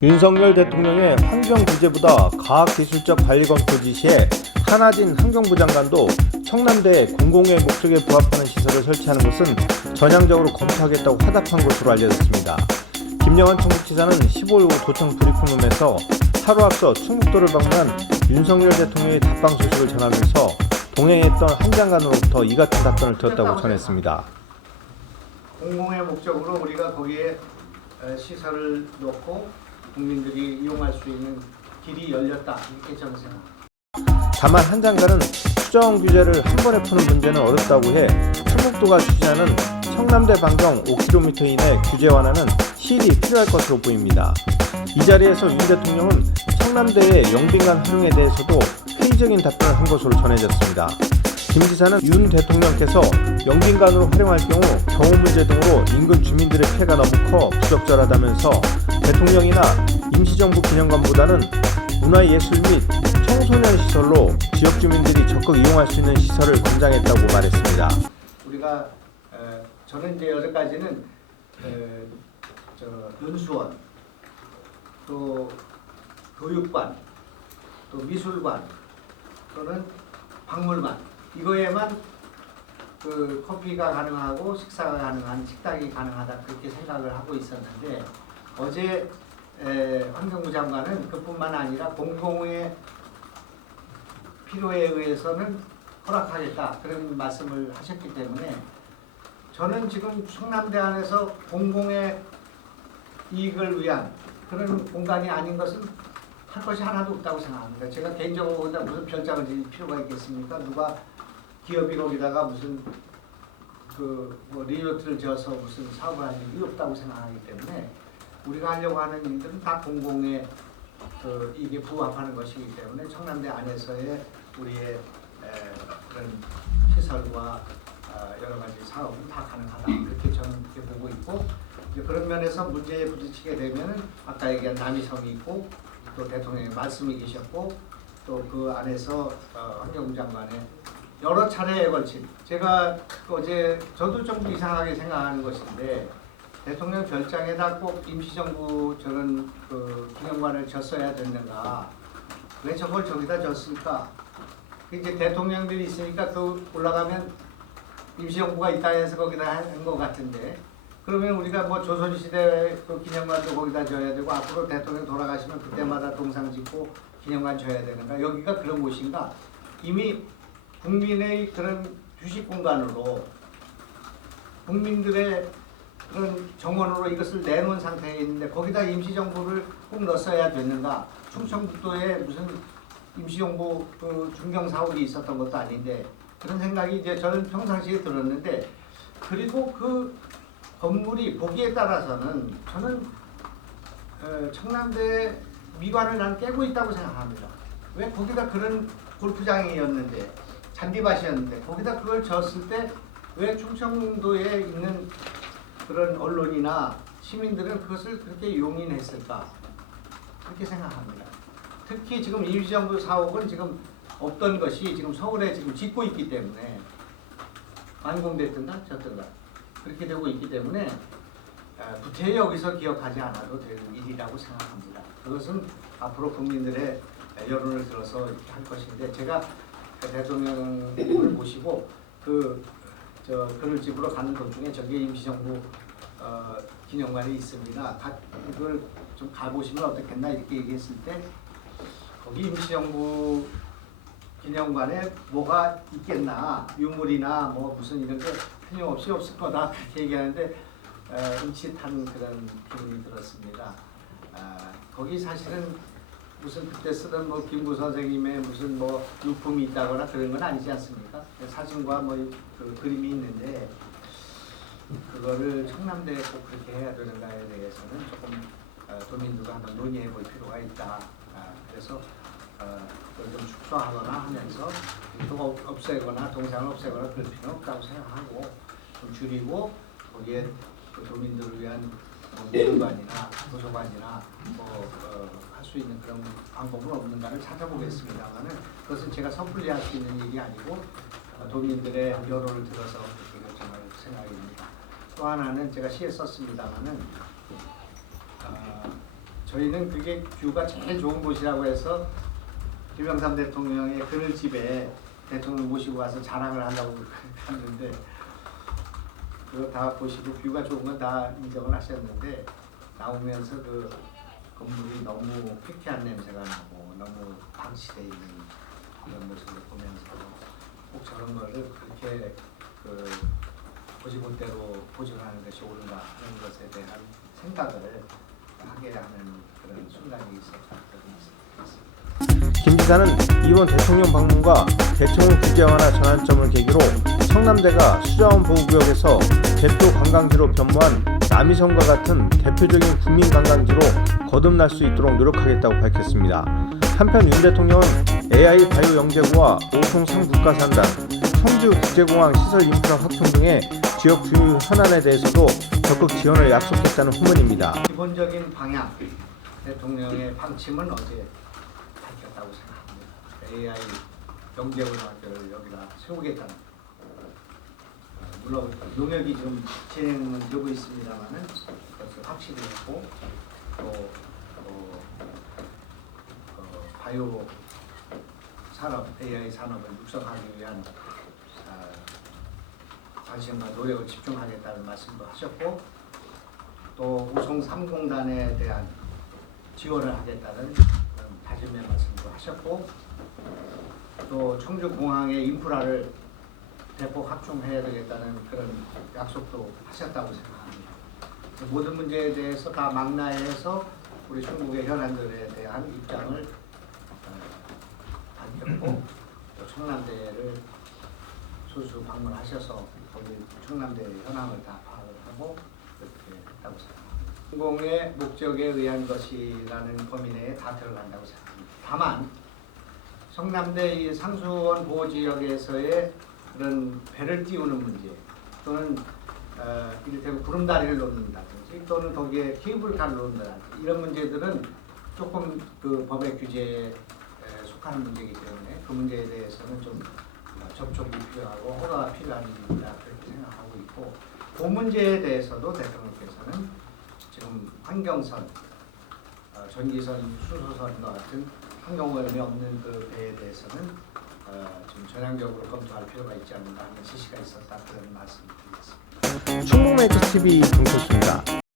윤석열 대통령의 환경 규제보다 과학기술적 관리 검토 지시에 한하진 환경부 장관도 청남대에 공공의 목적에 부합하는 시설을 설치하는 것은 전향적으로 검토하겠다고 화답한 것으로 알려졌습니다. 김영환 충북지사는 15일 오후 도청 브리핑룸에서 하루 앞서 충북도를 방문한 윤석열 대통령의 답방 소식을 전하면서 동행했던 한 장관으로부터 이 같은 답변을 들었다고 전했습니다. 공공의 목적으로 우리가 거기에 에, 시설을 놓고 국민들이 이용할 수 있는 길이 열렸다 이렇게 저는 생각합니다. 다만 한 장관은 수정 규제를 한 번에 푸는 문제는 어렵다고 해 충북도가 추진하는 청남대 반경 5km 이내 규제 완화는 시일이 필요할 것으로 보입니다. 이 자리에서 윤 대통령은 청남대의 영빈관 활용에 대해서도 회의적인 답변을 한 것으로 전해졌습니다. 김 지사는 윤 대통령께서 영빈관으로 활용할 경우 경호 문제 등으로 인근 주민들의 피해가 너무 커 부적절하다면서 대통령이나 임시정부 기념관보다는 문화예술 및 청소년 시설로 지역 주민들이 적극 이용할 수 있는 시설을 권장했다고 말했습니다. 우리가 에, 저는 이제 여기까지는 에, 저 연수원 또 교육관 또 미술관 또는 박물관 이거에만 그 커피가 가능하고 식사가 가능한 식당이 가능하다 그렇게 생각을 하고 있었는데 어제 에, 환경부 장관은 그뿐만 아니라 공공의 필요에 의해서는 허락하겠다 그런 말씀을 하셨기 때문에 저는 지금 충남대 안에서 공공의 이익을 위한 그런 공간이 아닌 것은 할 것이 하나도 없다고 생각합니다. 제가 개인적으로 거기다 무슨 별장을 지을 필요가 있겠습니까? 누가 기업이 거기다가 무슨 그뭐 리조트를 지어서 무슨 사업을 할 일이 없다고 생각하기 때문에 우리가 하려고 하는 일들은 다 공공의 그 이게 부합하는 것이기 때문에 청남대 안에서의 우리의 에, 그런 시설과 아, 여러 가지 사업은 다 가능하다. 그렇게 저는 그렇게 보고 있고 이제 그런 면에서 문제에 부딪히게 되면은 아까 얘기한 남이섬이 있고 또 대통령의 말씀이 계셨고 또 그 안에서 어, 환경부 장관의 여러 차례에 걸친 제가 어제 저도 좀 이상하게 생각하는 것인데 대통령 별장에다 꼭 임시정부 저런 그 기념관을 졌어야 됐는가? 왜 저걸 저기다 졌을까? 이제 대통령들이 있으니까 그 올라가면 임시정부가 있다 해서 거기다 한 것 같은데. 그러면 우리가 뭐 조선시대 그 기념관도 거기다 져야 되고 앞으로 대통령 돌아가시면 그때마다 동상 짓고 기념관 져야 되는가? 여기가 그런 곳인가? 이미 국민의 그런 휴식 공간으로 국민들의 정원으로 이것을 내놓은 상태에 있는데 거기다 임시정부를 꼭 넣었어야 됐는가 충청북도에 무슨 임시정부 그 중경 사업이 있었던 것도 아닌데 그런 생각이 이제 저는 평상시에 들었는데 그리고 그 건물이 보기에 따라서는 저는 어, 청남대 미관을 난 깨고 있다고 생각합니다. 왜 거기다 그런 골프장이었는데 잔디밭이었는데 거기다 그걸 졌을 때 왜 충청도에 있는 그런 언론이나 시민들은 그것을 그렇게 용인했을까 그렇게 생각합니다. 특히 지금 임시정부 사옥은 지금 없던 것이 지금 서울에 지금 짓고 있기 때문에 완공됐든가 졌든가 그렇게 되고 있기 때문에 에, 구태여 여기서 기억하지 않아도 될 일이라고 생각합니다. 그것은 앞으로 국민들의 여론을 들어서 이렇게 할 것인데 제가 그 대통령을 모시고 그 저 그를 집으로 가는 도중에 저기 임시정부 어, 기념관이 있습니다. 가, 그걸 좀 가보시면 어떻겠나 이렇게 얘기했을 때 거기 임시정부 기념관에 뭐가 있겠나 유물이나 뭐 무슨 이런 게 틀림없이 없을 거다 그렇게 얘기하는데 에, 음칫한 그런 기분이 들었습니다. 아, 거기 사실은 무슨 그때 쓰던 뭐 김구 선생님의 무슨 뭐 유품이 있다거나 그런 건 아니지 않습니까? 사진과 뭐 그 그림이 있는데 그거를 청남대에 꼭 그렇게 해야 되는가에 대해서는 조금 어, 도민들과 한번 논의해 볼 필요가 있다. 아, 그래서 어, 그걸 좀 축소하거나 하면서 또 없- 없애거나 동상을 없애거나 그럴 필요는 없다고 생각하고 좀 줄이고 거기에 그 도민들을 위한 뭐 미술관이나 도서관이나 뭐할 수 있는 그런 방법은 없는가를 찾아보겠습니다만은 그것은 제가 섣불리 할 수 있는 일이 아니고 어, 도민들의 여론을 들어서 그렇게 결정할 생각입니다. 또 하나는 제가 시에 썼습니다만은 어, 저희는 그게 뷰가 제일 좋은 곳이라고 해서 김영삼 대통령의 그늘 집에 대통령 모시고 와서 자랑을 하려고 갔는데 그거 다 보시고 뷰가 좋은 건 다 인정을 하셨는데 나오면서 그 건물이 너무 쾌쾌한 냄새가 나고 너무 방치돼 있는 그런 모습을 보면서 꼭 저런 거를 그렇게 그 고지본대로 보존하는 것이 옳은가 하는 것에 대한 생각을 하게 하는 그런 순간이 있었다 그런 있었습니다. 김 지사는 이번 대통령 방문과 대청호 완화 전환점을 계기로 청남대가 수자원 보호구역에서 대표 관광지로 변모한 남이섬과 같은 대표적인 국민 관광지로 거듭날 수 있도록 노력하겠다고 밝혔습니다. 한편 윤 대통령은 AI 바이오 영재구와 오송 상 국가산단, 청주 국제공항 시설 인프라 확충 등의 지역 주요 현안에 대해서도 적극 지원을 약속했다는 후문입니다. 기본적인 방향 대통령의 방침은 어제 밝혔다고 생각합니다. AI 경제문학교를 여기다 세우겠다는 어, 물론 용역이 좀 진행은 되고 있습니다만은 그것을 확실히 했고 또 어, 어, 바이오 산업 AI 산업을 육성하기 위한 어, 관심과 노력을 집중하겠다는 말씀도 하셨고 또 우송 3공단에 대한 지원을 하겠다는 다짐의 말씀도 하셨고 또 청주공항의 인프라를 대폭 확충해야 되겠다는 그런 약속도 하셨다고 생각합니다. 그 모든 문제에 대해서 다 망라해서 우리 중국의 현안들에 대한 입장을 어, 밝혔고 또 청남대를 소수 방문하셔서 거기 청남대 현황을 다 파악을 하고 그렇게 했다고 생각합니다. 공공의 목적에 의한 것이라는 범위 내에 다 들어간다고 생각합니다. 다만 성남대 이 상수원 보호지역에서의 그런 배를 띄우는 문제 또는 어, 이를테면 구름다리를 놓는다든지 또는 거기에 케이블카를 놓는다든지 이런 문제들은 조금 그 법의 규제에 에, 속하는 문제이기 때문에 그 문제에 대해서는 좀 어, 접촉이 필요하고 허가가 필요한 일이다 그렇게 생각하고 있고 그 문제에 대해서도 대통령께서는 지금 환경선, 어, 전기선, 수소선과 같은 환경오염이 없는 그 배에 대해서는 어, 좀 전향적으로 검토할 필요가 있지 않는가 하는 지시가 있었다 그런 말씀을 드리겠습니다. 충북메이커 TV 김철수입니다.